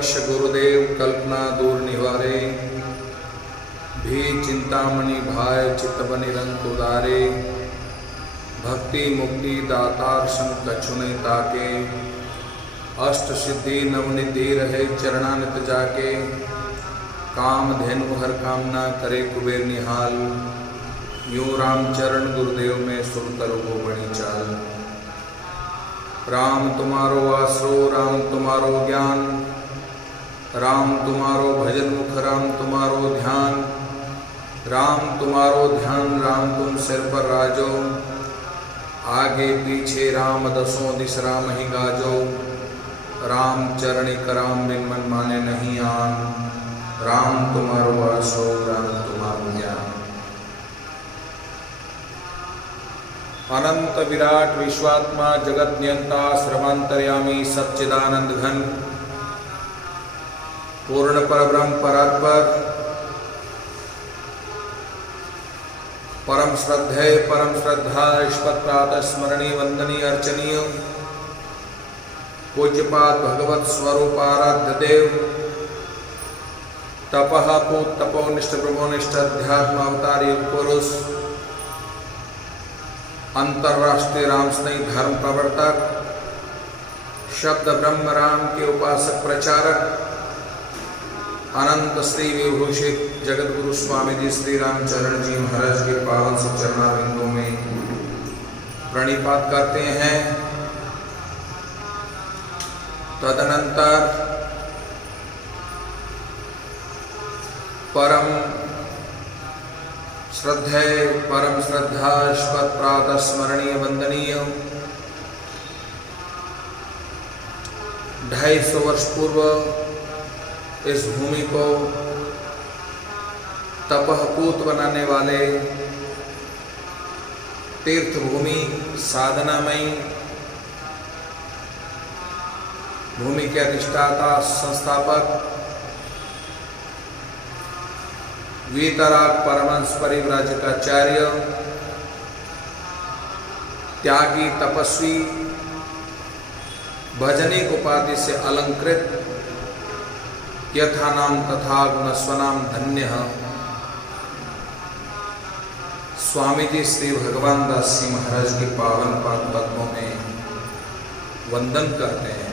लक्ष्य गुरुदेव कल्पना दूर निवारे, भी चिंतामणि भाय चित्तबनि रंग उदारे, भक्ति मुक्ति दातार संग कछुने ताके, अष्ट सिद्धि नवनिधि रहे चरणानित जाके, काम धेनु हर कामना करे कुबेर निहाल, यूं रामचरण गुरुदेव में सुरतरु को बड़ी चाल। राम तुम्हारो आसरो राम तुम्हारो ज्ञान, राम तुम्हारो भजन मुख राम तुम्हारो ध्यान, राम तुम्हारो ध्यान राम तुम सिर पर राजो, आगे पीछे राम दसों दिस राम ही गाजो, राम चरणी कराम बिन मन माने नहीं आन, राम तुम्हारो आसो राम तुम्हारो ज्ञान। अनंत विराट विश्वात्मा जगत नियंता सर्वांतर्यामी सच्चिदानंद घन, पूर्ण परब्रह्म परात्पर, परम श्रद्धेय परम श्रद्धा ईश्वर प्रातः स्मरणीय वंदनीय अर्चनीय पूज्यपाद भगवत स्वरूप आराध्य देव, तपः पूत तपोनिष्ठ ब्रह्मनिष्ठ अध्यात्म अवतार युग पुरुष, अंतरराष्ट्रीय राम स्नेही धर्म प्रवर्तक, शब्द ब्रह्म राम के उपासक प्रचारक, अनंत श्री विभूषित जगत गुरु स्वामी जी श्री रामचरण जी महाराज के पावन से चरणारविंदों में प्रणिपात करते हैं। तदनंतर परम श्रद्धेय परम श्रद्धास्पद प्रातः स्मरणीय वंदनीय 250 वर्ष पूर्व इस भूमि को तपहपूत बनाने वाले तीर्थ भूमि साधनामयी भूमि के अधिष्ठाता संस्थापक वीतराग परमहंस परिव्राजकाचार्य, त्यागी तपस्वी, भजनिक उपाधि से अलंकृत, यथा नाम तथा गुण स्वनाम धन्य स्वामी जी श्री भगवान दास जी महाराज की पावन पाद पद्मों में वंदन करते हैं।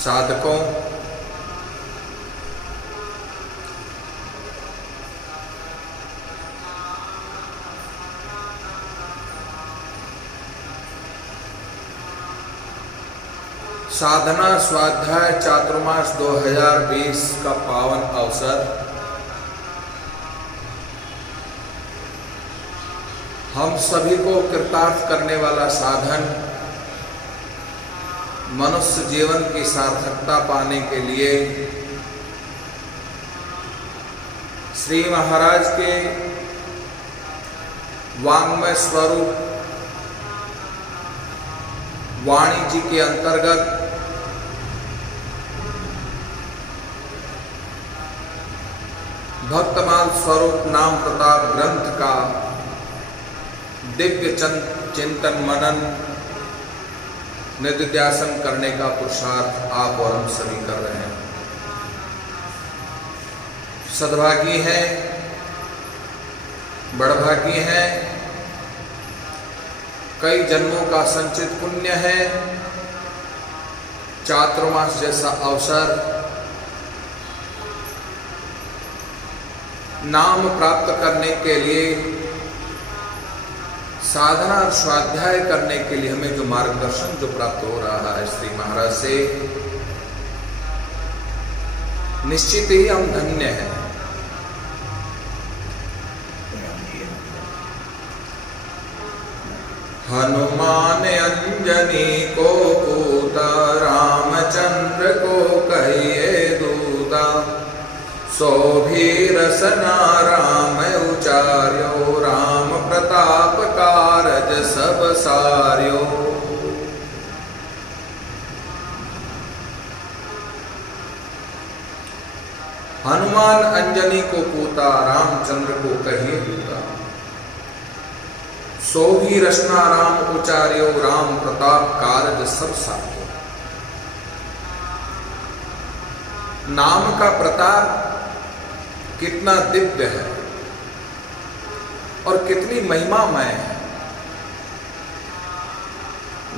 साधकों, साधना स्वाध्याय चातुर्मास 2020 का पावन अवसर हम सभी को कृतार्थ करने वाला साधन, मनुष्य जीवन की सार्थकता पाने के लिए श्री महाराज के वांग्मय स्वरूप वाणी जी के अंतर्गत भक्तमाल स्वरूप नाम प्रताप ग्रंथ का दिव्य चिंतन मनन निधिध्यासन करने का पुरुषार्थ आप और हम सभी कर रहे हैं। सद्भागी हैं, बड़भागी हैं, कई जन्मों का संचित पुण्य है। चातुर्मास जैसा अवसर नाम प्राप्त करने के लिए, साधना और स्वाध्याय करने के लिए हमें जो मार्गदर्शन जो प्राप्त हो रहा है श्री महाराज से, निश्चित ही हम धन्य हैं। हनुमान अंजनी को पूता, रामचंद्र को कहिए दूता, सो भी रसना राम उचार्यो, राम प्रताप कारज सब सार्यो। हनुमान अंजनी को पूता, रामचंद्र को कहिए दूता, सो भी रचना राम उचार्यो, राम प्रताप कारज सब साध्यो। नाम का प्रताप कितना दिव्य है और कितनी महिमामय है।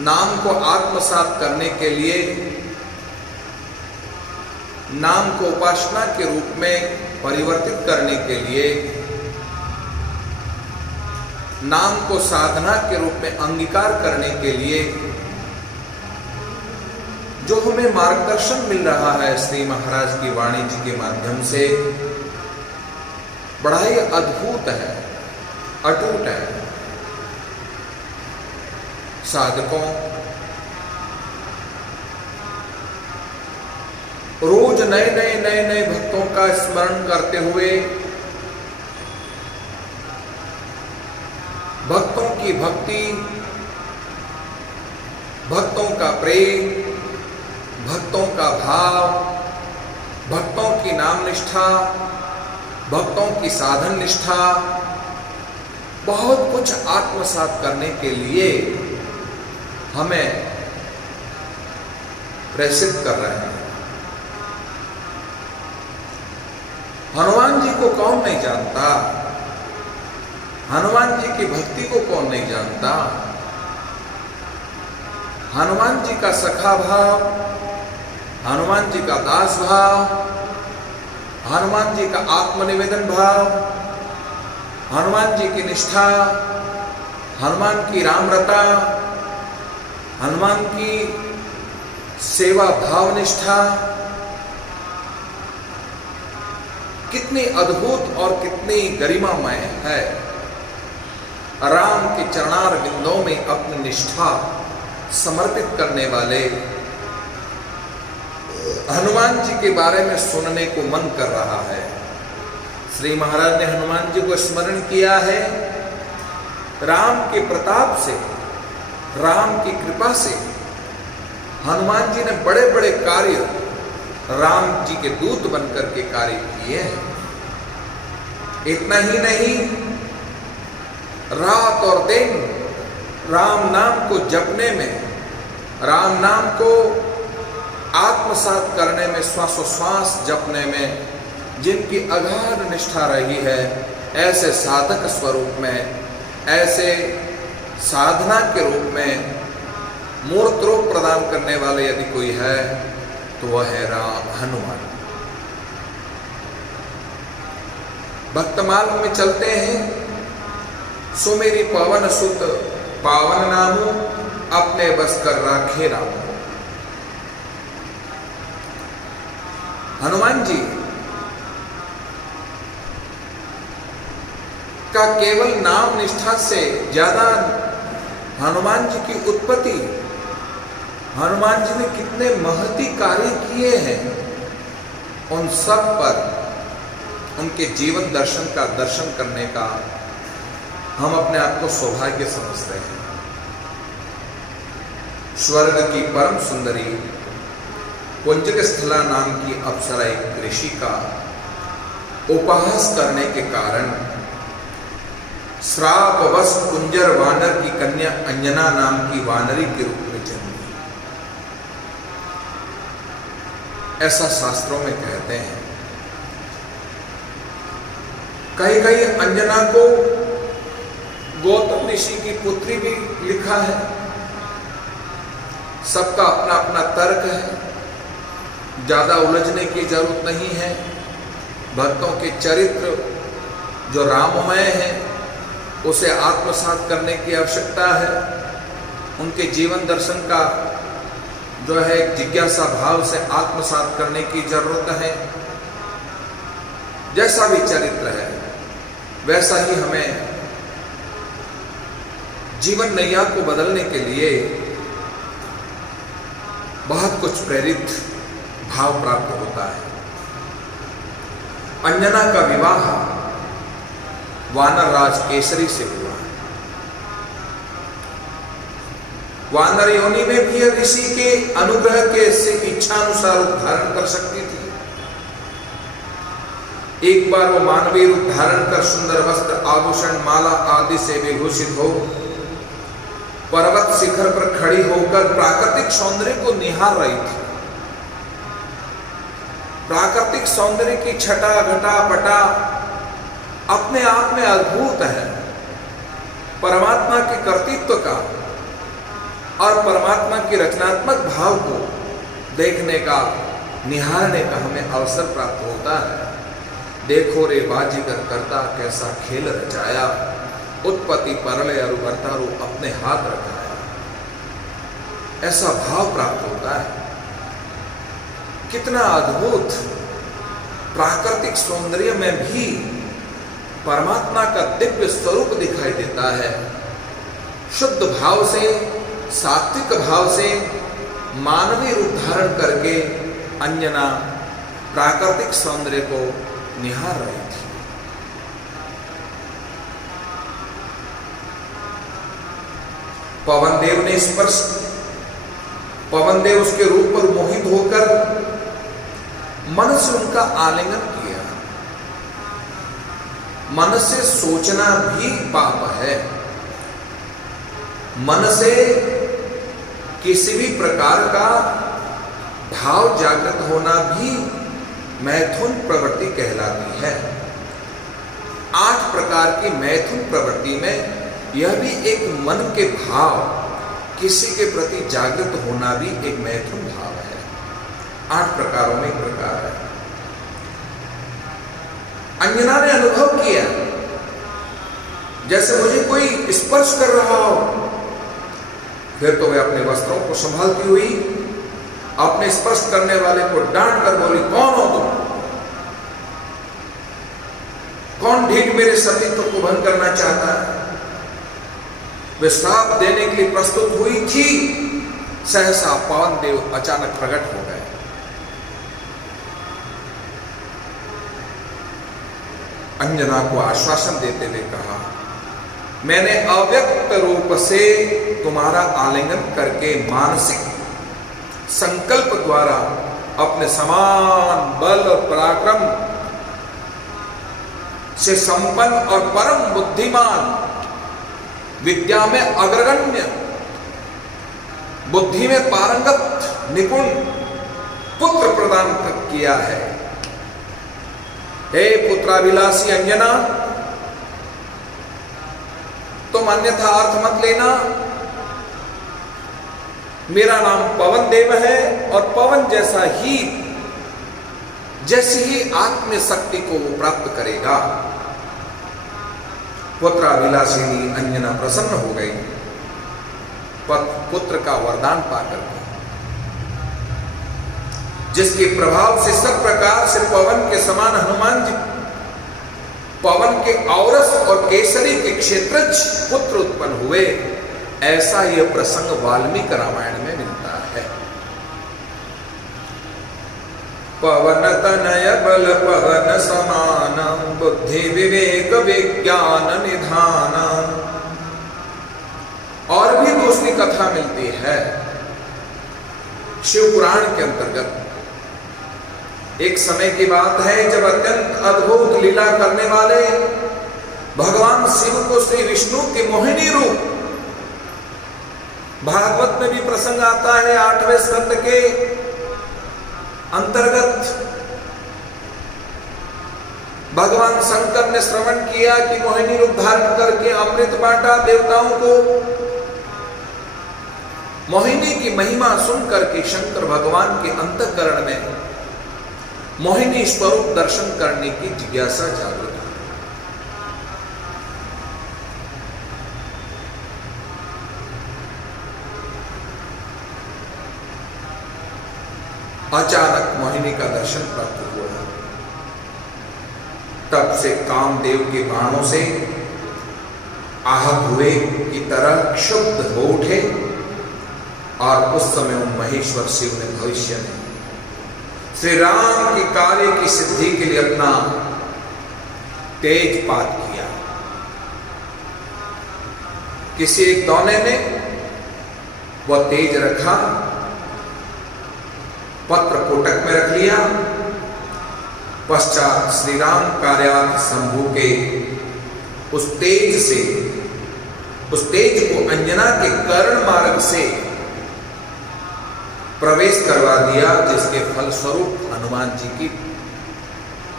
नाम को आत्मसात करने के लिए, नाम को उपासना के रूप में परिवर्तित करने के लिए, नाम को साधना के रूप में अंगीकार करने के लिए जो हमें मार्गदर्शन मिल रहा है श्री महाराज की वाणी जी के माध्यम से, बड़ा ही अद्भुत है, अटूट है। साधकों, रोज नए नए भक्तों का स्मरण करते हुए, भक्तों की भक्ति, भक्तों का प्रेम, भक्तों का भाव, भक्तों की नाम निष्ठा, भक्तों की साधन निष्ठा, बहुत कुछ आत्मसात करने के लिए हमें प्रेषित कर रहे हैं। हनुमान जी को कौन नहीं जानता? हनुमान जी की भक्ति को कौन नहीं जानता? हनुमान जी का सखा भाव, हनुमान जी का दास भाव, हनुमान जी का आत्मनिवेदन भाव, हनुमान जी की निष्ठा, हनुमान की रामरता, हनुमान की सेवा भाव निष्ठा कितनी अद्भुत और कितनी गरिमामय है। राम के चरणार बिंदों में अपनी निष्ठा समर्पित करने वाले हनुमान जी के बारे में सुनने को मन कर रहा है। श्री महाराज ने हनुमान जी को स्मरण किया है। राम के प्रताप से, राम की कृपा से हनुमान जी ने बड़े बड़े कार्य राम जी के दूत बनकर के कार्य किए हैं। इतना ही नहीं, रात और दिन राम नाम को जपने में, राम नाम को आत्मसात करने में, श्वासोश्वास जपने में जिनकी अगाध निष्ठा रही है, ऐसे साधक स्वरूप में, ऐसे साधना के रूप में मूर्त रूप प्रदान करने वाले यदि कोई है तो वह है राम, हनुमान। भक्तमाल में चलते हैं, सो मेरी पवन सुत पावन नामू, अपने बस कर राखे राम। हनुमान जी का केवल नाम निष्ठा से ज्यादा हनुमान जी की उत्पत्ति, हनुमान जी ने कितने महती कार्य किए हैं, उन सब पर उनके जीवन दर्शन का दर्शन करने का हम अपने आप को सौभाग्य समझते हैं। स्वर्ग की परम सुंदरी कुंजक स्थला नाम की अप्सरा एक ऋषि का उपहास करने के कारण श्रापवश कुंजर वानर की कन्या अंजना नाम की वानरी के रूप में जन्मी, ऐसा शास्त्रों में कहते हैं। कहीं कहीं अंजना को गौतम ऋषि की पुत्री भी लिखा है। सबका अपना अपना तर्क है, ज्यादा उलझने की जरूरत नहीं है। भक्तों के चरित्र जो राममय है उसे आत्मसात करने की आवश्यकता है। उनके जीवन दर्शन का जो है जिज्ञासा भाव से आत्मसात करने की जरूरत है। जैसा भी चरित्र है वैसा ही हमें जीवन नैया को बदलने के लिए बहुत कुछ प्रेरित भाव प्राप्त होता है। अंजना का विवाह वानर राज केसरी से हुआ। वानर योनि में भी ऋषि के अनुग्रह के से इच्छानुसार रूप धारण कर सकती थी। एक बार वो मानवीय रूप धारण कर सुंदर वस्त्र, आभूषण, माला आदि से विभूषित हो पर्वत शिखर पर खड़ी होकर प्राकृतिक सौंदर्य को निहार रही थी। प्राकृतिक सौंदर्य की छटा घटा पटा अपने आप में अद्भुत है। परमात्मा के कर्तृत्व का और परमात्मा की रचनात्मक भाव को देखने का, निहारने का हमें अवसर प्राप्त होता है। देखो रे बाजीगर करता कैसा खेल रचाया, उत्पत्ति परलय और वर्ता रूप अपने हाथ रखा है, ऐसा भाव प्राप्त होता है। कितना अद्भुत प्राकृतिक सौंदर्य में भी परमात्मा का दिव्य स्वरूप दिखाई देता है। शुद्ध भाव से, सात्विक भाव से मानवीय रूप धारण करके अंजना प्राकृतिक सौंदर्य को निहार रही थी। पवन देव ने स्पर्श, पवन देव उसके रूप पर मोहित होकर मन से उनका आलिंगन किया। मन से सोचना भी पाप है। मन से किसी भी प्रकार का भाव जागृत होना भी मैथुन प्रवृत्ति कहलाती है। 8 प्रकार की मैथुन प्रवृत्ति में यह भी एक मन के भाव, किसी के प्रति जागृत होना भी एक मैथुन भाव है। 8 प्रकारों में एक प्रकार है। अंजना ने अनुभव किया जैसे मुझे कोई स्पर्श कर रहा हो। फिर तो वे अपने वस्त्रों को संभालती हुई अपने स्पर्श करने वाले को डांट कर बोली, कौन हो तुम? कौन ढीठ मेरे सतीत्व को भंग करना चाहता है? वे श्राप देने के लिए प्रस्तुत हुई थी। सहसा पवन देव अचानक प्रकट हो गए। अंजना को आश्वासन देते हुए कहा, मैंने अव्यक्त रूप से तुम्हारा आलिंगन करके मानसिक संकल्प द्वारा अपने समान बल और पराक्रम से संपन्न और परम बुद्धिमान, विद्या में अग्रगण्य, बुद्धि में पारंगत, निपुण पुत्र प्रदान किया है। हे पुत्राभिलाषी अंजना, तुम अन्यथा अर्थ मत लेना। मेरा नाम पवन देव है और पवन जैसा ही, जैसी ही आत्म शक्ति को वो प्राप्त करेगा। पुत्राभिलाषिनी अंजना प्रसन्न हो गई पुत्र का वरदान पाकर, जिसके प्रभाव से सब प्रकार से पवन के समान हनुमान जी, पवन के औरस और केसरी के क्षेत्रज पुत्र उत्पन्न हुए। ऐसा यह प्रसंग वाल्मीकि रामायण में मिलता है। पवन तनय बल पवन समान, बुद्धि विवेक विज्ञान निधान। और भी दूसरी कथा मिलती है शिव पुराण के अंतर्गत। एक समय की बात है जब अत्यंत अद्भुत लीला करने वाले भगवान शिव को श्री विष्णु के मोहिनी रूप, भागवत में भी प्रसंग आता है 8वें स्कंद के अंतर्गत। भगवान शंकर ने श्रवण किया कि मोहिनी रूप धारण करके अमृत बांटा देवताओं को। मोहिनी की महिमा सुनकर के शंकर भगवान के अंतःकरण में मोहिनी स्वरूप दर्शन करने की जिज्ञासा जागृत हुई। अचानक मोहिनी का दर्शन प्राप्त हुआ। तब से कामदेव के बाणों से आहत हुए की तरह क्षुब्ध हो उठे और उस समय महेश्वर शिव ने भविष्य में श्री राम के कार्य की सिद्धि के लिए अपना तेजपात किया। किसी एक दौने में वह तेज रखा, पत्र कोटक में रख लिया। पश्चात श्री राम कार्यार्थ शंभु के उस तेज से उस तेज को अंजना के कर्ण मार्ग से प्रवेश करवा दिया, जिसके फलस्वरूप हनुमान जी की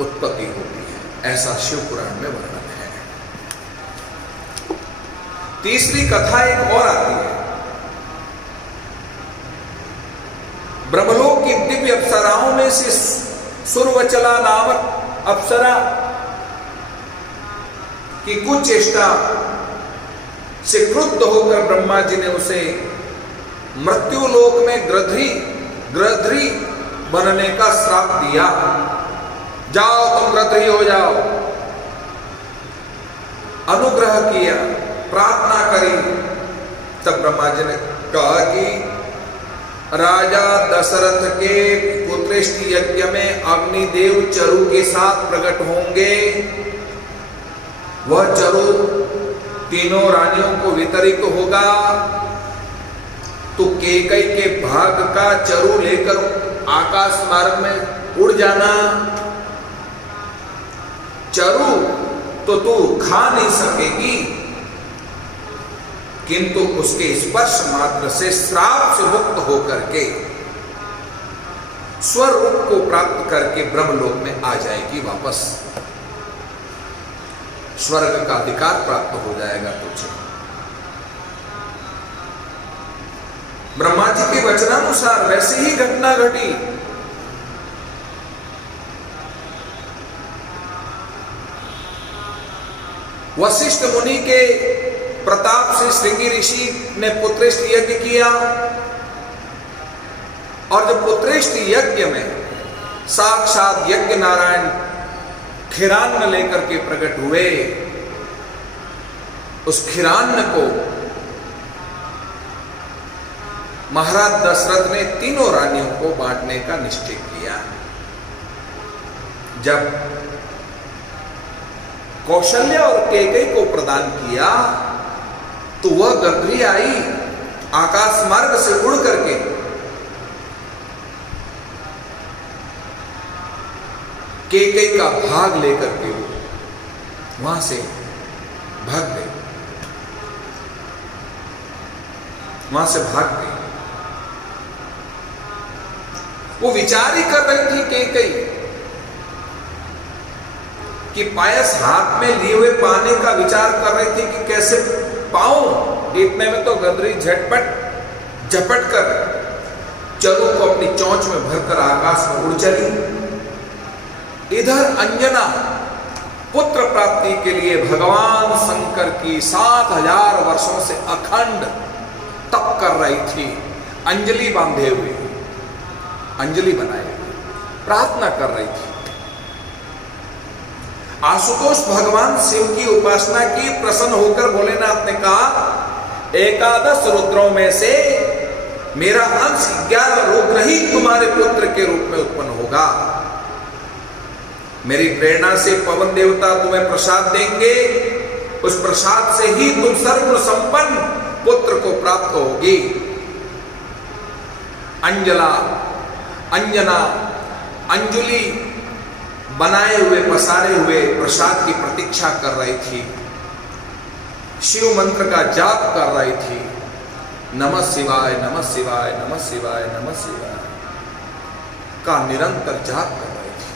उत्पत्ति होती है। ऐसा शिव पुराण में वर्णन है। तीसरी कथा एक और आती है। ब्रह्मलोक की दिव्य अप्सराओं में से सुरवचला नामक अप्सरा की कुछ चेष्टा से क्रुद्ध होकर ब्रह्मा जी ने उसे मृत्यु लोक में गृध्री बनने का श्राप दिया। जाओ तुम गृध्री हो जाओ। अनुग्रह किया, प्रार्थना करी। तब ब्रह्मा जी ने कहा कि राजा दशरथ के पुत्रेष्टि यज्ञ में अग्निदेव चरु के साथ प्रकट होंगे। वह चरु तीनों रानियों को वितरित होगा। तो कैकेयी के भाग का चरु लेकर आकाश मार्ग में उड़ जाना। चरु तो तू खा नहीं सकेगी, किंतु उसके स्पर्श मात्र से श्राप से मुक्त होकर के स्वरूप को प्राप्त करके ब्रह्मलोक में आ जाएगी वापस। स्वर्ग का अधिकार प्राप्त हो जाएगा तुझे। ब्रह्मा जी के वचनानुसार वैसी ही घटना घटी। वशिष्ठ मुनि के प्रताप से श्रृंगी ऋषि ने पुत्रेष्टि यज्ञ किया, और जब पुत्रेष्टि यज्ञ में साक्षात यज्ञ नारायण खीरान्न लेकर के प्रकट हुए, उस खीरान्न को महाराज दशरथ ने तीनों रानियों को बांटने का निश्चय किया। जब कौशल्या और कैकेयी को प्रदान किया तो वह गृध्री आई आकाश मार्ग से उड़ करके कैकेयी का भाग लेकर के वहां से भाग गई, वहां से भाग गई। वो विचार ही कर रही थी कैकेयी कि पायस हाथ में लिए हुए पाने का विचार कर रही थी कि कैसे पाऊं। इतने में तो गृध्री झपट कर चरु को अपनी चोंच में भरकर आकाश में उड़ चली। इधर अंजना पुत्र प्राप्ति के लिए भगवान शंकर की 7000 वर्षों से अखंड तप कर रही थी। अंजलि बांधे हुए, अंजलि बनाए प्रार्थना कर रही थी। आशुतोष भगवान शिव की उपासना की, प्रसन्न होकर भोलेनाथ ने कहा 11 रुद्रों में से मेरा अंश 11 रुद्र ही तुम्हारे पुत्र के रूप में उत्पन्न होगा। मेरी प्रेरणा से पवन देवता तुम्हें प्रसाद देंगे, उस प्रसाद से ही तुम सर्व संपन्न पुत्र को प्राप्त होगी। अंजना अंजलि बनाए हुए पसारे हुए प्रसाद की प्रतीक्षा कर रही थी, शिव मंत्र का जाप कर रही थी। नमः शिवाय नमः शिवाय नमः शिवाय नमः शिवाय का निरंतर जाप कर रही थी।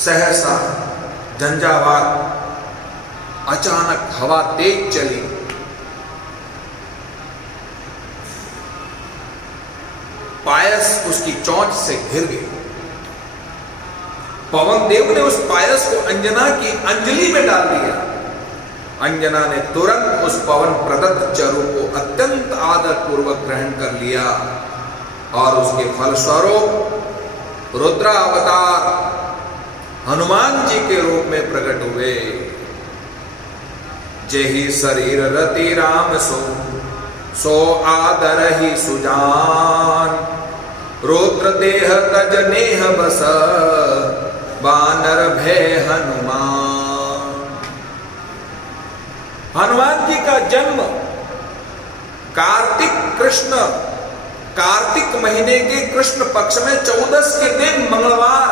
सहसा झंझावात, अचानक हवा तेज चली। पायस उसकी चोंच से घिर गई। पवन देव ने उस पायस को अंजना की अंजलि में डाल दिया। अंजना ने तुरंत उस पवन प्रदत्त चरु को अत्यंत आदर पूर्वक ग्रहण कर लिया और उसके फलस्वरूप रुद्र अवतार हनुमान जी के रूप में प्रकट हुए। जेहि शरीर रति राम सो आदर ही सुजान, रुद्र देह तज नेह बस बानर भय हनुमान। हनुमान जी का जन्म कार्तिक महीने के कृष्ण पक्ष में 14 के दिन मंगलवार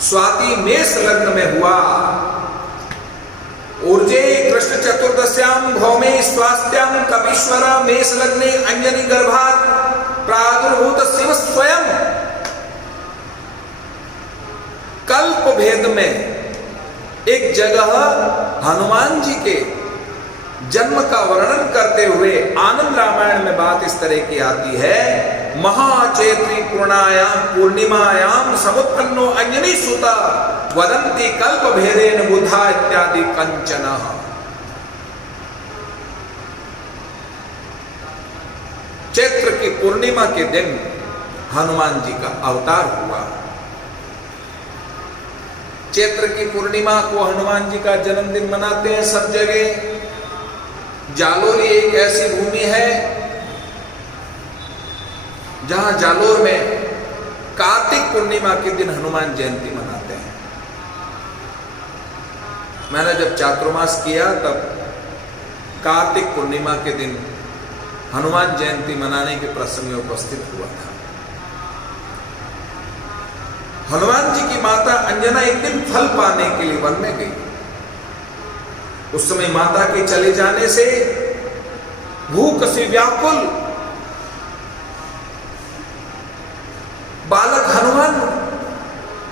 स्वाति मेष लग्न में हुआ। ऊर्जे कृष्ण चतुर्दश्याम भौमे स्वास्थ्याम कपीश्वर मेष लग्ने अंजनी गर्भात प्रादुर्भूत शिव स्वयं। कल्प भेद में एक जगह हनुमान जी के जन्म का वर्णन करते हुए आनंद रामायण में बात इस तरह की आती है, महाचैत्री पूर्णिमायाम समुत्पन्नो अंजनी सुता वदंती कल्प भेदेन बुधा इत्यादि कंचन। चैत्र की पूर्णिमा के दिन हनुमान जी का अवतार हुआ। चैत्र की पूर्णिमा को हनुमान जी का जन्मदिन मनाते हैं सब जगह। जालोरी एक ऐसी भूमि है जहां जालोर में कार्तिक पूर्णिमा के दिन हनुमान जयंती मनाते हैं। मैंने जब चातुर्मास किया तब कार्तिक पूर्णिमा के दिन हनुमान जयंती मनाने के प्रसंग में उपस्थित हुआ था। हनुमान जी की माता अंजना एक दिन फल पाने के लिए वन में गई। उस समय माता के चले जाने से भूख से व्याकुल बालक हनुमान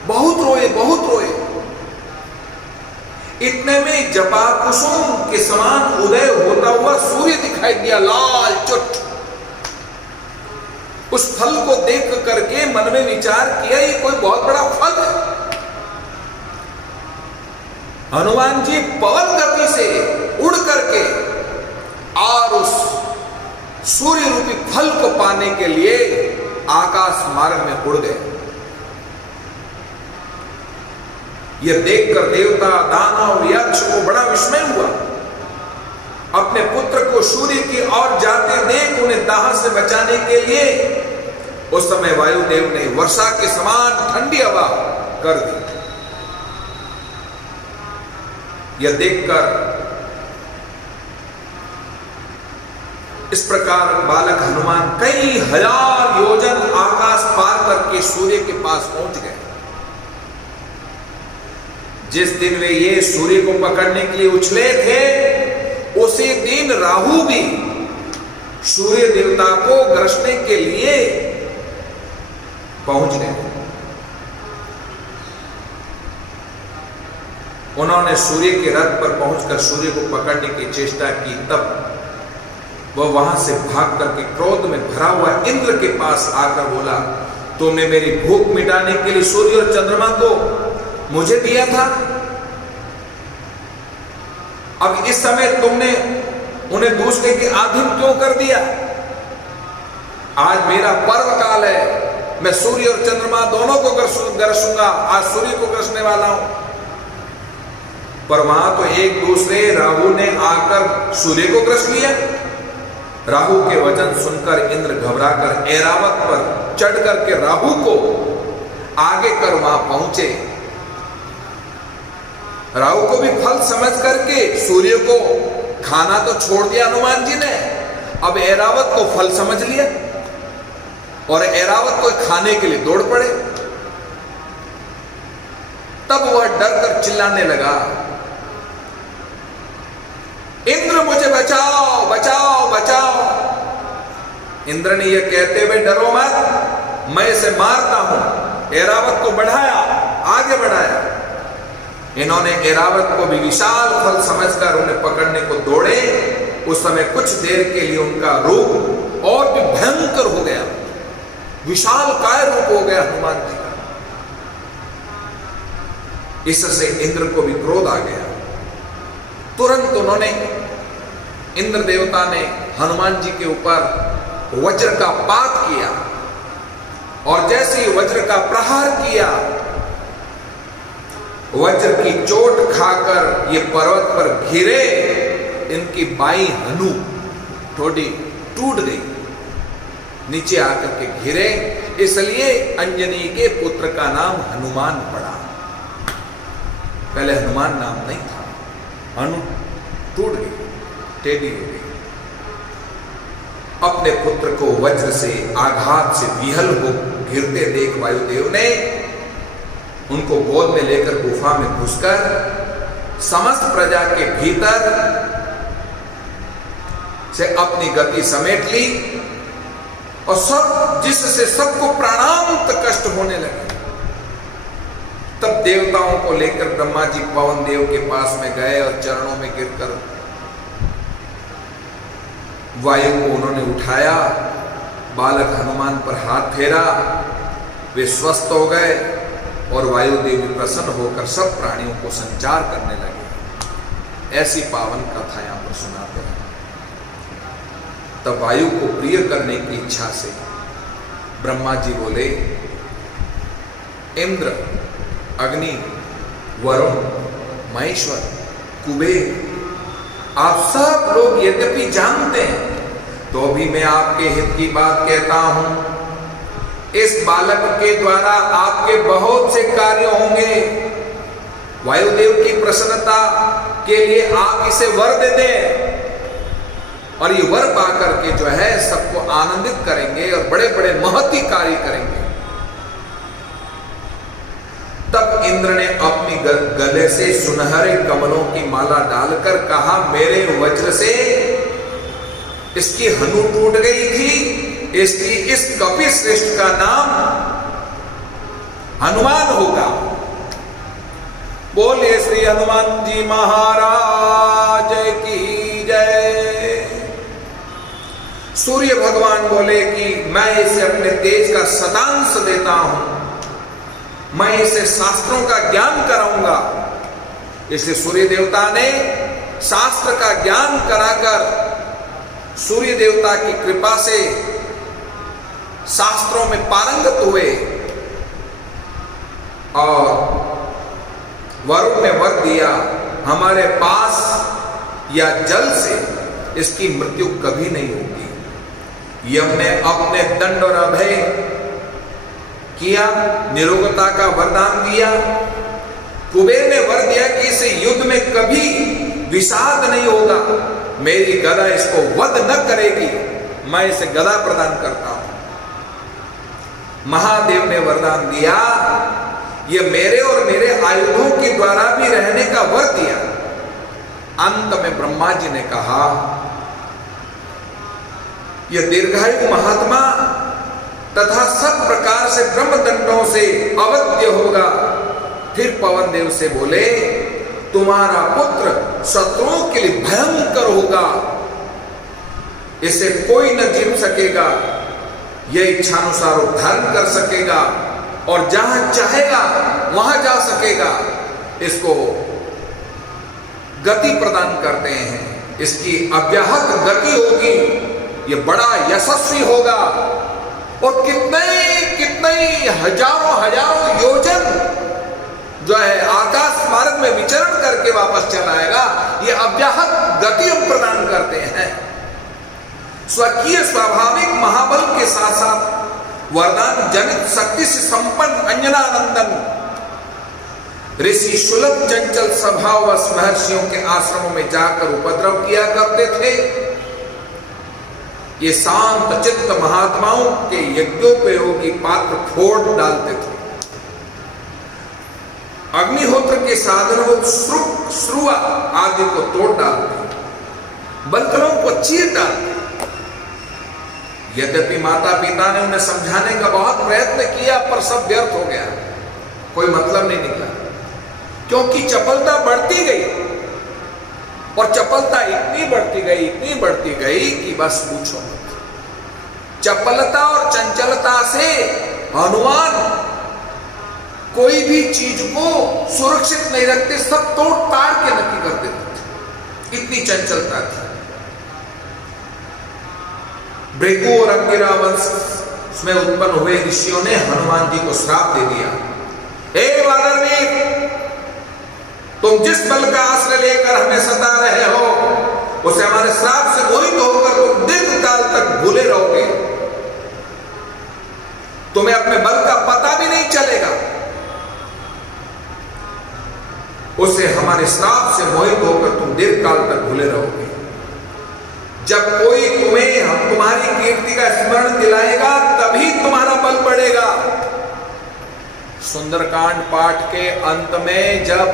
बहुत रोए, बहुत रोए। इतने में जपा कुसुम के समान उदय होता हुआ सूर्य दिखाई दिया, लाल चुट। उस फल को देख करके मन में विचार किया ये कोई बहुत बड़ा फल है। हनुमान जी पवन गति से उड़ करके और उस सूर्य रूपी फल को पाने के लिए आकाश मार्ग में उड़ गए। यह देखकर देवता, दानव, यक्ष को बड़ा विस्मय हुआ। अपने पुत्र को सूर्य की ओर जाते देख उन्हें दाह से बचाने के लिए उस समय वायुदेव ने वर्षा के समान ठंडी हवा कर दी। यह देखकर इस प्रकार बालक हनुमान कई हजार योजन आकाश पार करके सूर्य के पास पहुंच गए। जिस दिन वे ये सूर्य को पकड़ने के लिए उछले थे उसी दिन राहु भी सूर्य देवता को ग्रसने के लिए पहुंच गए। उन्होंने सूर्य के रथ पर पहुंचकर सूर्य को पकड़ने की चेष्टा की। तब वह वहां से भाग करके क्रोध में भरा हुआ इंद्र के पास आकर बोला, तुमने मेरी भूख मिटाने के लिए सूर्य और चंद्रमा को मुझे दिया था, अब इस समय तुमने उन्हें दूसरे के अधीन क्यों कर दिया? आज मेरा पर्व काल है, मैं सूर्य और चंद्रमा दोनों को ग्रसूंगा। आज सूर्य को ग्रसने वाला हूं। पर वहां तो एक दूसरे राहु ने आकर सूर्य को ग्रस लिया। राहु के वचन सुनकर इंद्र घबराकर ऐरावत पर चढ़ करके राहु को आगे कर वहां पहुंचे। राहु को भी फल समझ करके सूर्य को खाना तो छोड़ दिया हनुमान जी ने, अब ऐरावत को फल समझ लिया और ऐरावत को खाने के लिए दौड़ पड़े। तब वह डर कर चिल्लाने लगा, इंद्र मुझे बचाओ बचाओ बचाओ। इंद्र ने यह कहते हुए डरो मत, मैं इसे मारता हूं। ऐरावत को बढ़ाया, आगे बढ़ाया। इन्होंने ऐरावत को भी विशाल फल समझकर उन्हें पकड़ने को दौड़े। उस समय कुछ देर के लिए उनका रूप और भी भयंकर हो गया, विशाल काय रूप हो गया हनुमान जी का। इससे इंद्र को भी क्रोध आ गया। तुरंत उन्होंने, इंद्र देवता ने हनुमान जी के ऊपर वज्र का पात किया और जैसे ही वज्र का प्रहार किया, वज्र की चोट खाकर ये पर्वत पर घिरे। इनकी बाई हनु थोड़ी टूट गई, नीचे आकर के घिरे। इसलिए अंजनी के पुत्र का नाम हनुमान पड़ा। पहले हनुमान नाम नहीं था। हनु टूट गई, टेढ़ी हो गई। अपने पुत्र को वज्र से आघात से विहल हो घिरते देख वायुदेव ने उनको गोद में लेकर गुफा में घुसकर समस्त प्रजा के भीतर से अपनी गति समेट ली और सब जिससे सबको प्राणांत कष्ट होने लगे। तब देवताओं को लेकर ब्रह्मा जी पवन देव के पास में गए और चरणों में गिरकर वायु को उन्होंने उठाया, बालक हनुमान पर हाथ फेरा, वे स्वस्थ हो गए और वायु देवी प्रसन्न होकर सब प्राणियों को संचार करने लगे। ऐसी पावन कथा यहां पर सुनाते हैं। तब वायु को प्रिय करने की इच्छा से ब्रह्मा जी बोले, इंद्र, अग्नि, वरुण, महेश्वर, कुबेर, आप सब लोग यद्यपि जानते हैं तो भी मैं आपके हित की बात कहता हूं। इस बालक के द्वारा आपके बहुत से कार्य होंगे। वायुदेव की प्रसन्नता के लिए आप इसे वर दे दें और ये वर पाकर के जो है सबको आनंदित करेंगे और बड़े बड़े महती कार्य करेंगे। तब इंद्र ने अपनी गले से सुनहरे कमलों की माला डालकर कहा, मेरे वज्र से इसकी हनु टूट गई थी, इसकी इस कपि श्रेष्ठ का नाम हनुमान होगा। बोलिए श्री हनुमान जी महाराज की जय। सूर्य भगवान बोले कि मैं इसे अपने तेज का शतांश देता हूं, मैं इसे शास्त्रों का ज्ञान कराऊंगा। इसलिए सूर्य देवता ने शास्त्र का ज्ञान कराकर सूर्य देवता की कृपा से शास्त्रों में पारंगत हुए और वरुण ने वर दिया, हमारे पास या जल से इसकी मृत्यु कभी नहीं होगी। यम ने अपने दंड और अभय किया, निरोगता का वरदान दिया। कुबेर ने वर दिया कि इसे युद्ध में कभी विषाद नहीं होगा, मेरी गदा इसको वध न करेगी, मैं इसे गदा प्रदान करता हूं। महादेव ने वरदान दिया, यह मेरे और मेरे आयुधों के द्वारा भी रहने का वर दिया। अंत में ब्रह्मा जी ने कहा, यह दीर्घायु महात्मा तथा सब प्रकार से ब्रह्मदंडों से अवध्य होगा। फिर पवन देव से बोले, तुम्हारा पुत्र शत्रुओं के लिए भयंकर होगा, इसे कोई न जीत सकेगा, यह इच्छानुसार धारण कर सकेगा और जहां चाहेगा वहां जा सकेगा। इसको गति प्रदान करते हैं, इसकी अव्याहत गति होगी, यह बड़ा यशस्वी होगा और कितने हजारों हजारों योजन जो है आकाश मार्ग में विचरण करके वापस चला आएगा। ये अव्याहत गति हम प्रदान करते हैं। स्वकीय स्वाभाविक महाबल के साथ साथ वरदान जनित शक्ति से संपन्न अंजनानंदन ऋषि सुलभ चंचल स्वभाव व महर्षियों के आश्रमों में जाकर उपद्रव किया करते थे। ये शांत चित्त महात्माओं के यज्ञोपयोगी पात्र फोड़ डालते थे। अग्निहोत्र के साधनों श्रुआ आदि को तोड़ डालते, बंकरों को चीर डालते। यद्यपि माता पिता ने उन्हें समझाने का बहुत प्रयत्न किया पर सब व्यर्थ हो गया, कोई मतलब नहीं निकला, क्योंकि चपलता बढ़ती गई और चपलता इतनी बढ़ती गई कि बस पूछो मत। चपलता और चंचलता से हनुमान कोई भी चीज को सुरक्षित नहीं रखते, सब तोड़ ताड़ के नक्की कर देते थे, इतनी चंचलता थी। भृगु और अंगिरा वंश में उत्पन्न हुए ऋषियों ने हनुमान जी को श्राप दे दिया, हे वानरवीर, तुम जिस बल का आश्रय लेकर हमें सता रहे हो उसे हमारे श्राप से मोहित होकर तुम दीर्घ काल तक भूले रहोगे, तुम्हें अपने बल का पता भी नहीं चलेगा। उसे हमारे श्राप से मोहित होकर तुम दीर्घ काल तक भूले रहोगे। जब कोई हम तुम्हारी कीर्ति का स्मरण दिलाएगा तभी तुम्हारा बल बढ़ेगा। सुंदरकांड पाठ के अंत में जब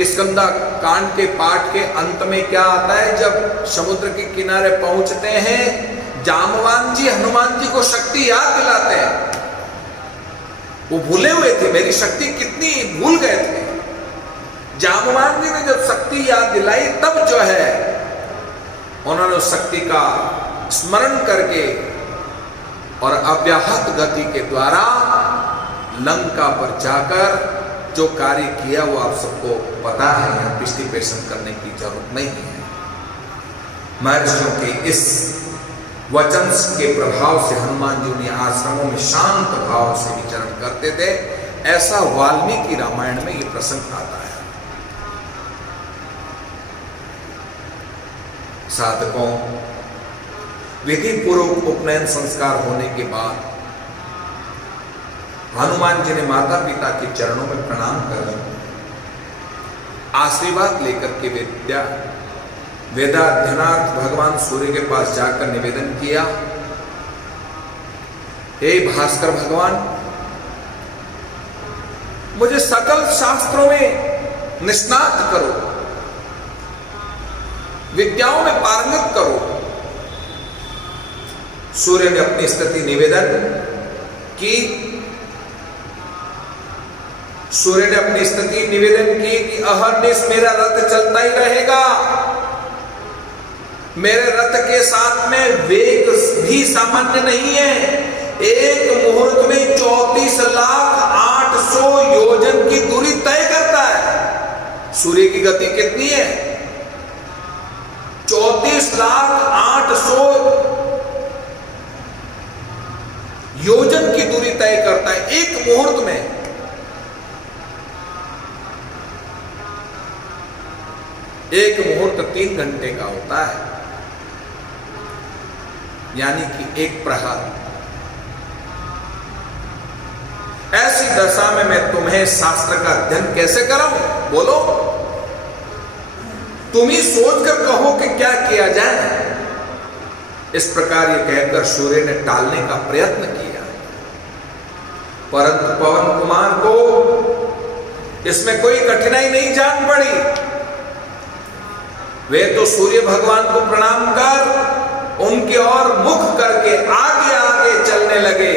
किष्किंधा कांड के पाठ के अंत में क्या आता है? जब समुद्र के किनारे पहुंचते हैं, जामवान जी हनुमान जी को शक्ति याद दिलाते हैं। वो भूले हुए थे, मेरी शक्ति कितनी भूल गए थे। जामवान जी ने जब शक्ति याद दिलाई, तब जो है उन्होंने उस शक्ति का स्मरण करके और अव्याहत गति के द्वारा लंका पर जाकर जो कार्य किया वो आप सबको पता है, यहाँ विश्लेषण करने की जरूरत नहीं है। महर्षियों के इस वचन के प्रभाव से हनुमान जी ने आश्रमों में शांत भाव से विचरण करते थे। ऐसा वाल्मीकि रामायण में ये प्रसंग आता है। साधकों, विधि पूर्वक उपनयन संस्कार होने के बाद हनुमान जी ने माता पिता के चरणों में प्रणाम कर आशीर्वाद लेकर के वेदाध्ययनार्थ भगवान सूर्य के पास जाकर निवेदन किया, हे भास्कर भगवान, मुझे सकल शास्त्रों में निष्णात करो, विद्याओं में पारंगत करो। सूर्य ने अपनी स्थिति निवेदन की। सूर्य ने अपनी स्थिति निवेदन की कि अहर्निश मेरा रथ चलता ही रहेगा। मेरे रथ के साथ में वेग भी सामान्य नहीं है। एक मुहूर्त में 34,08,000 योजन की दूरी तय करता है। सूर्य की गति कितनी है? 34,08,000 योजन की दूरी तय करता है एक मुहूर्त में। एक मुहूर्त 3 घंटे का होता है, यानी कि एक प्रहर। ऐसी दशा में मैं तुम्हें शास्त्र का अध्ययन कैसे कराऊं? बोलो, तुम ही सोचकर कहो कि क्या किया जाए। इस प्रकार ये कहकर सूर्य ने टालने का प्रयत्न किया, परंतु पवन कुमार को इसमें कोई कठिनाई नहीं जान पड़ी। वे तो सूर्य भगवान को प्रणाम कर उनकी ओर मुख करके आगे आगे चलने लगे,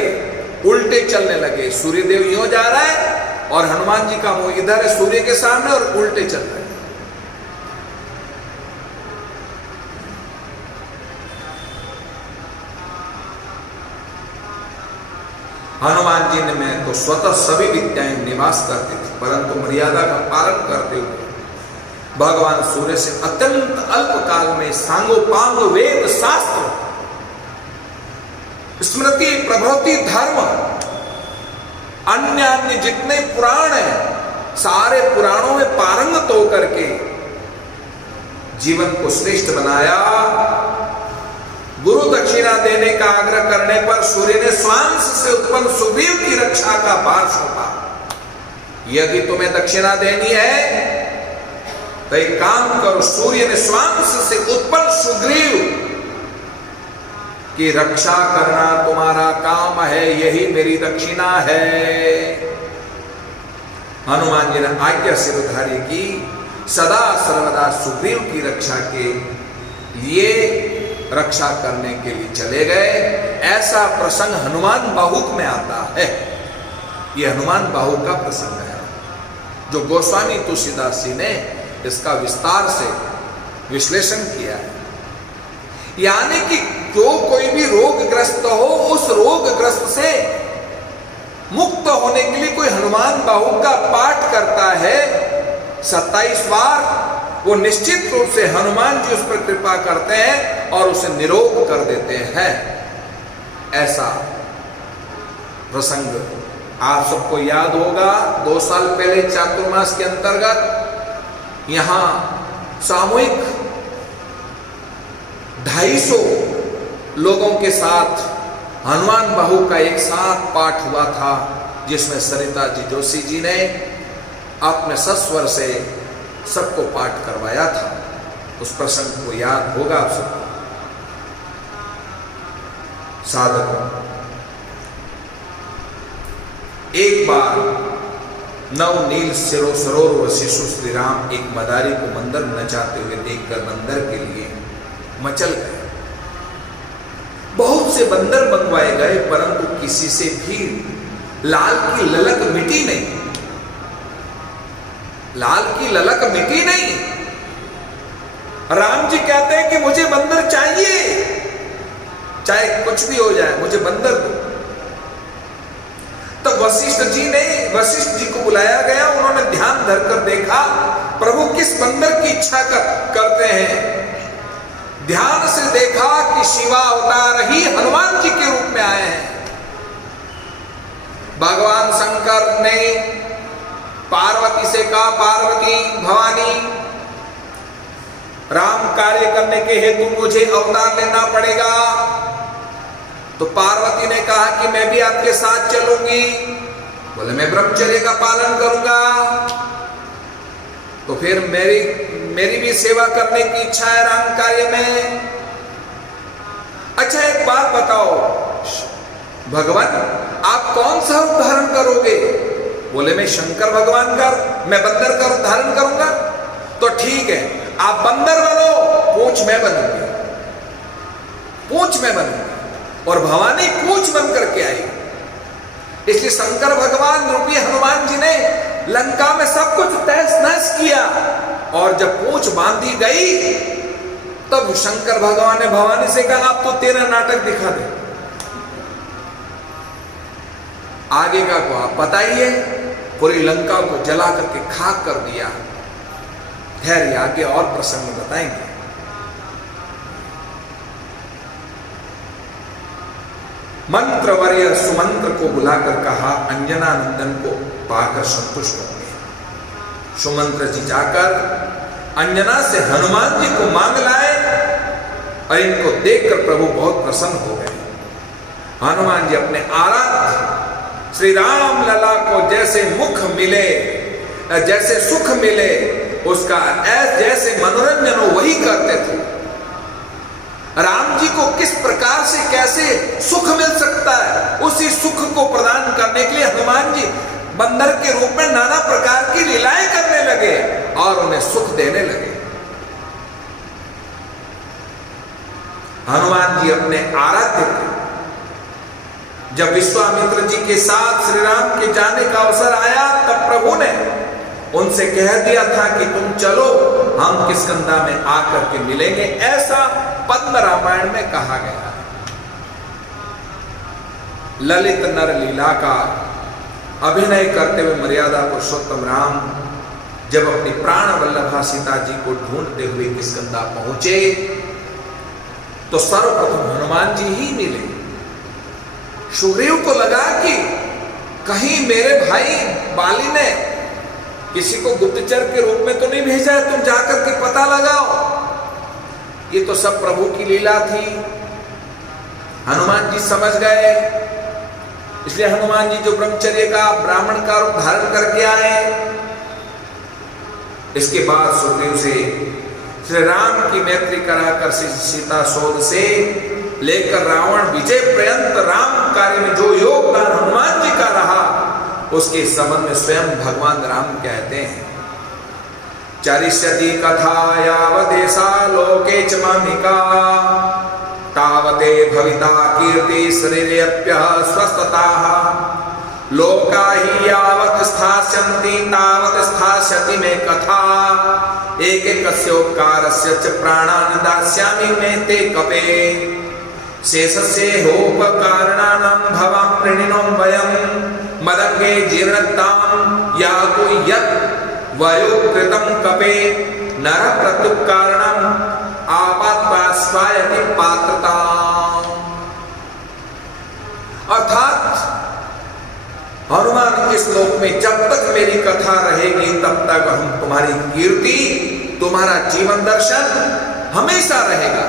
उल्टे चलने लगे। सूर्यदेव यूं जा रहा है और हनुमान जी का मुंह इधर है सूर्य के सामने और उल्टे चल रहे हैं। हनुमान जी ने में तो स्वतः सभी विद्याएं निवास करती थी, परंतु मर्यादा का पालन करते हुए भगवान सूर्य से अत्यंत अल्प काल में सांगोपांग वेद शास्त्र, स्मृति, प्रभृति, धर्म, अन्य अन्य जितने पुराण हैं, सारे पुराणों में पारंगत होकर के जीवन को श्रेष्ठ बनाया। गुरु दक्षिणा देने का आग्रह करने पर सूर्य ने स्वांश से उत्पन्न सुग्रीव की रक्षा का भार सौंपा। यदि तुम्हें दक्षिणा देनी है तो एक काम करो, सूर्य ने स्वांश से उत्पन्न सुग्रीव की रक्षा करना तुम्हारा काम है, यही मेरी दक्षिणा है। हनुमान जी ने आज्ञा सिरधार्य की, सदा सर्वदा सुग्रीव की रक्षा के लिए रक्षा करने के लिए चले गए। ऐसा प्रसंग हनुमान बाहुक में आता है। यह हनुमान बाहुक का प्रसंग है जो गोस्वामी तुलसीदास जी ने इसका विस्तार से विश्लेषण किया है। यानी कि जो कोई भी रोगग्रस्त हो, उस रोगग्रस्त से मुक्त होने के लिए कोई हनुमान बाहुक का पाठ करता है 27 बार, वो निश्चित रूप से हनुमान जी उस पर कृपा करते हैं और उसे निरोग कर देते हैं। ऐसा प्रसंग आप सबको याद होगा। 2 साल पहले चातुर्मास के अंतर्गत यहां सामूहिक 250 लोगों के साथ हनुमान बाहु का एक साथ पाठ हुआ था, जिसमें सरिता जी जोशी जी ने अपने सस्वर से सबको पाठ करवाया था। उस प्रसंग को याद होगा आप सबको। साधकों, एक बार नव नील सिरो सरोर व शिशु श्री राम एक मदारी को मंदिर नचाते हुए देखकर बंदर के लिए मचल गए। बहुत से बंदर मंगवाए गए परंतु किसी से भी लाल की ललक मिटी नहीं। लाल की ललक मिटी नहीं। राम जी कहते हैं कि मुझे बंदर चाहिए, चाहे कुछ भी हो जाए, मुझे बंदर दो। तो वशिष्ठ जी को बुलाया गया। उन्होंने ध्यान धरकर देखा प्रभु किस बंदर की इच्छा करते हैं। ध्यान से देखा कि शिवा अवतार ही हनुमान जी के रूप में आए हैं। भगवान शंकर ने पार्वती से कहा, पार्वती भवानी, राम कार्य करने के हेतु मुझे अवतार लेना पड़ेगा। तो पार्वती ने कहा कि मैं भी आपके साथ चलूंगी। बोले मैं ब्रह्मचर्य का पालन करूंगा। तो फिर मेरी भी सेवा करने की इच्छा है राम कार्य में। अच्छा एक बात बताओ भगवान, आप कौन सा रूप धारण करोगे? बोले मैं शंकर भगवान का, मैं बंदर का रूप धारण करूंगा। तो ठीक है, आप बंदर बनो, पूंछ मैं बनूंगी, पूंछ मैं बनूंगी। और भवानी पूंछ बन करके आई। इसलिए शंकर भगवान रूपी हनुमान जी ने लंका में सब कुछ तहस नहस किया। और जब पूंछ बांधी गई तब शंकर भगवान ने भवानी से कहा, आप तो तेरा नाटक दिखा दे, आगे का को आप बताइए। पूरी लंका को जला करके खाक कर दिया। खैर आगे और प्रसंग बताएंगे। मंत्रवर्य सुमंत्र को बुलाकर कहा, अंजना नंदन को पाकर संतुष्ट होंगे। सुमंत्र जी जाकर अंजना से हनुमान जी को मांग लाए और इनको देखकर प्रभु बहुत प्रसन्न हो गए। हनुमान जी अपने आराध्य श्री राम लला को जैसे मुख मिले, जैसे सुख मिले, उसका जैसे मनोरंजन हो वही करते थे। राम जी को किस प्रकार से कैसे सुख मिल सकता है, उसी सुख को प्रदान करने के लिए हनुमान जी बंदर के रूप में नाना प्रकार की लीलाएं करने लगे और उन्हें सुख देने लगे। हनुमान जी अपने आराध्य थे। जब विश्वामित्र जी के साथ श्री राम के जाने का अवसर आया तब प्रभु ने उनसे कह दिया था कि तुम चलो, हम किष्किंधा में आकर के मिलेंगे। ऐसा पद्म रामायण में कहा गया है। ललित नर लीला का अभिनय करते हुए मर्यादा पुरुषोत्तम राम जब अपनी प्राण वल्लभा सीता जी को ढूंढते हुए किष्किंधा पहुंचे तो सर्वप्रथम हनुमान जी ही मिले। सुग्रीव को लगा कि कहीं मेरे भाई बाली ने किसी को गुप्तचर के रूप में तो नहीं भेजा है, तुम जाकर के पता लगाओ। ये तो सब प्रभु की लीला थी। हनुमान जी समझ गए। इसलिए हनुमान जी जो ब्रह्मचर्य का ब्राह्मण का रूप धारण करके आए। इसके बाद सुग्रीव से श्री राम की मैत्री कराकर सीता शोध से लेकर रावण विजय पर्यंत राम कार्य में जो योगदान हनुमान जी का रहा उसके संबंध में स्वयं भगवान राम कहते हैं, चरिष्यति कथा यावदेशा लोके च मामिका तावते भविता कीर्ति शरीरेऽप्यः स्वस्थताः लोका हि यावत् स्थास्यन्ति तावत् स्थास्यति मे कथा एकैकस्योपकारस्य च प्राणान् दास्यामि मे ते कपे शेषस्य होपकारणानां भवां प्रणिनो वयं मदंगे जीर्णतां यातु यत् वयोकृतं कपे नर प्रत्युपकारणं आपात्पास्वायति पात्रता। अर्थात हनुमान इस लोक में जब तक मेरी कथा रहेगी तब तक हम तुम्हारी कीर्ति, तुम्हारा जीवन दर्शन हमेशा रहेगा।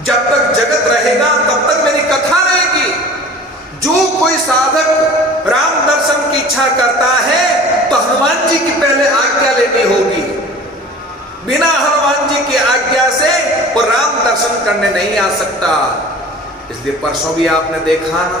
जब तक जगत रहेगा तब तक मेरी कथा रहेगी। जो कोई साधक राम दर्शन की इच्छा करता है तो हनुमान जी की पहले आज्ञा लेनी होगी। बिना हनुमान जी की आज्ञा से वो राम दर्शन करने नहीं आ सकता। इसलिए परसों भी आपने देखा ना,